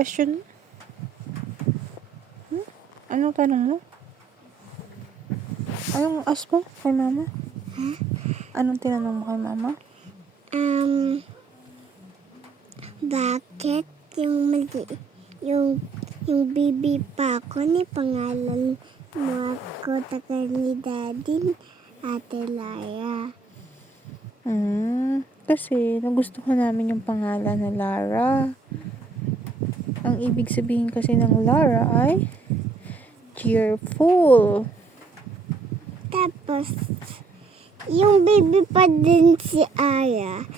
question? Anong tanong mo? Anong ask mo kay mama? Ha? Anong tinanong mo kay mama? Bakit yung baby pa ako ni pangalan mo ako tagal ni Daddy, Ate Lara. Kasi nagustuhan namin yung pangalan na Lara. Ang ibig sabihin kasi ng Lara ay cheerful. Tapos, yung baby pa din si Aya.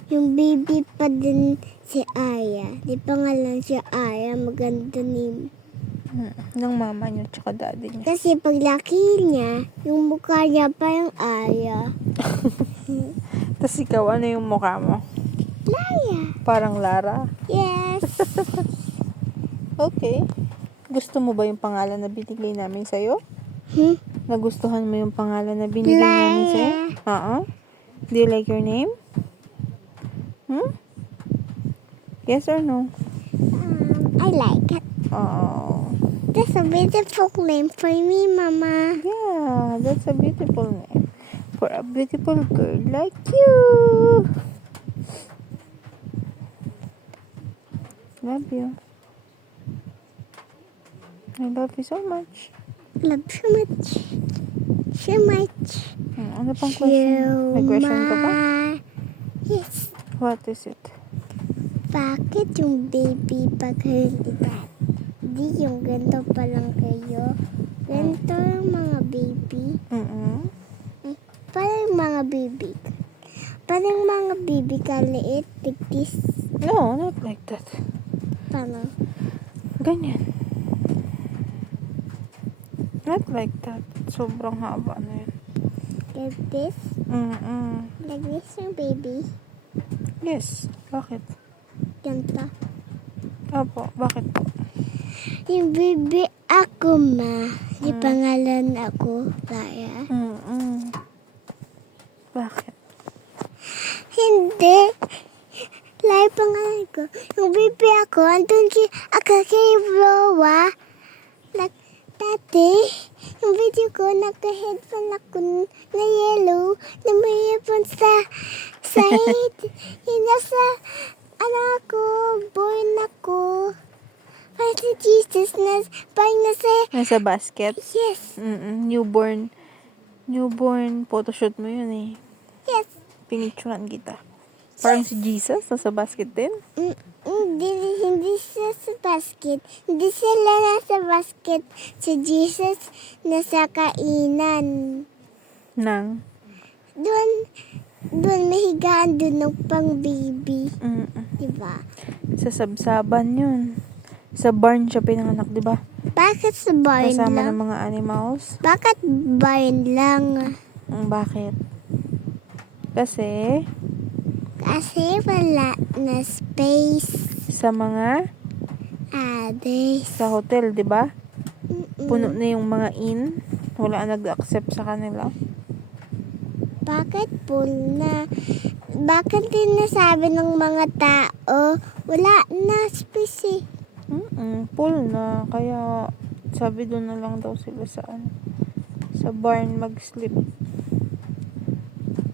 Di pangalan si Aya, maganda name. Ng mama niya tsaka daddy niya. Kasi paglaki niya, yung mukha niya pa yung Aya. Tapos ikaw, ano yung mukha mo? Lara. Parang Lara. Yes. Okay. Gusto mo ba yung pangalan na binigay namin sa'yo? Nagustuhan mo yung pangalan na binigay namin sa'yo? Do you like your name? Yes or no? I like it. Oh. That's a beautiful name for me, Mama. Yeah, that's a beautiful name. For a beautiful girl like you. Love you. I love you so much. Love so much. So much. Ano pang question? May question ka pa? Yes. What is it? Bakit yung baby pag edad? Di yung ganito pa lang kayo. Ganito yung mga baby. Parang mga baby. Parang mga baby kaliit. Like this. No, not like that. Paano? Ganyan. Not like that. Sobrang haba na yun. Like this. Like this yung baby. Yes. Bakit? Ganito. Opo. Bakit po? Yung baby ako, Ma. Yung pangalan ako, Lara. Bakit? Hindi. Lara pangalan ko. Yung baby ako, andun si kay Roa. Like, dati, yung video ko, naka-headphone ako na yellow, na may headphone sa head. Yung nasa, born ako. Parang si Jesus, parang Nasa basket? yes. Newborn photoshoot mo yun eh. Yes. Pinicturean kita. Parang si Jesus, nasa basket din? Hindi siya sa basket. Hindi sila nasa basket. Si Jesus nasa kainan. Nang? Doon mahigaan doon ng pang baby. Diba? Sa sabsaban yun. Sa barn siya pinanganak, diba? Bakit sa barn Kasama lang? ng mga animals. Bakit barn lang? Bakit? Kasi Wala na space. sa mga Others. sa hotel, diba? Puno na yung mga inn. Wala nag-accept sa kanila. Bakit full na? Bakit din nasabi ng mga tao, wala na space eh. Full na. Kaya sabi doon na lang daw sila sa barn mag-sleep.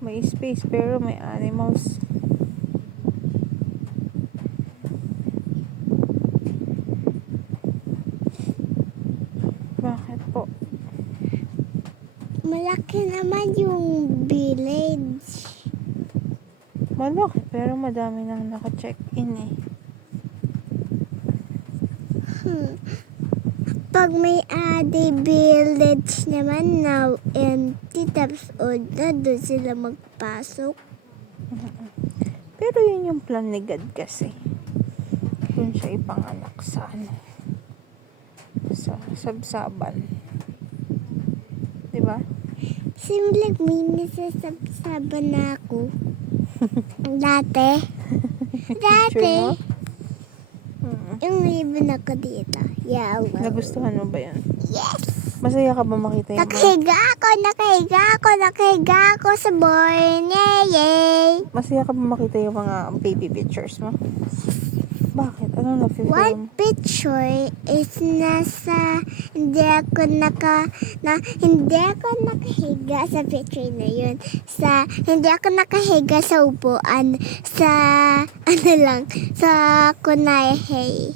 May space pero may animals. Bakit po? Malaki naman yung village. Malaki pero madami nang naka-check-in eh. Pag may village naman now empty, tapos na doon sila magpasok. Pero yun yung plan ni God kasi. Doon siya ipanganak sa sa sabsaban. Diba? Seems like may nasasabsaban na ako. Dati. Picture mo? Yung ribbon ako dito. Yeah, well. Nagustuhan mo ba yun? Yes! Masaya ka ba makita yung Nakahiga ako sa born. Yay! Masaya ka ba makita yung mga baby pictures mo? Bakit? Ano Ano na-feel One picture is nasa hindi ako nakahiga sa picture na yun. Hindi ako nakahiga sa upuan sa sa kunahe.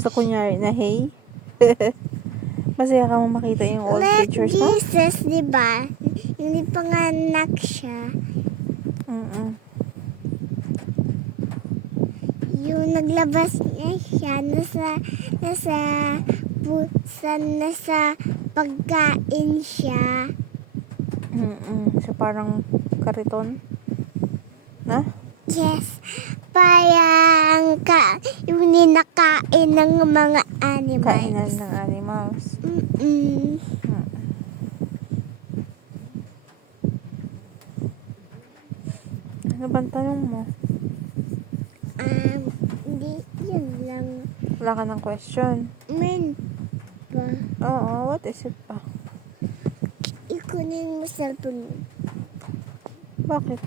Sa kunyari na hey? Masaya ka mo makita yung old Like pictures mo? Jesus, di ba? Hindi panganak siya. Mm-mm. Yung naglabas niya siya nasa pagkain siya. Mm-mm. So, parang kariton? Na? Yes. Parang yung ninakain ng mga animals. Kainan ng animals. Mm-mm. Ano bang tanong mo? Hindi, yun lang. Wala ka ng question? Men pa. Oo, what is it pa? Ikunin mo cellphone mo. Bakit?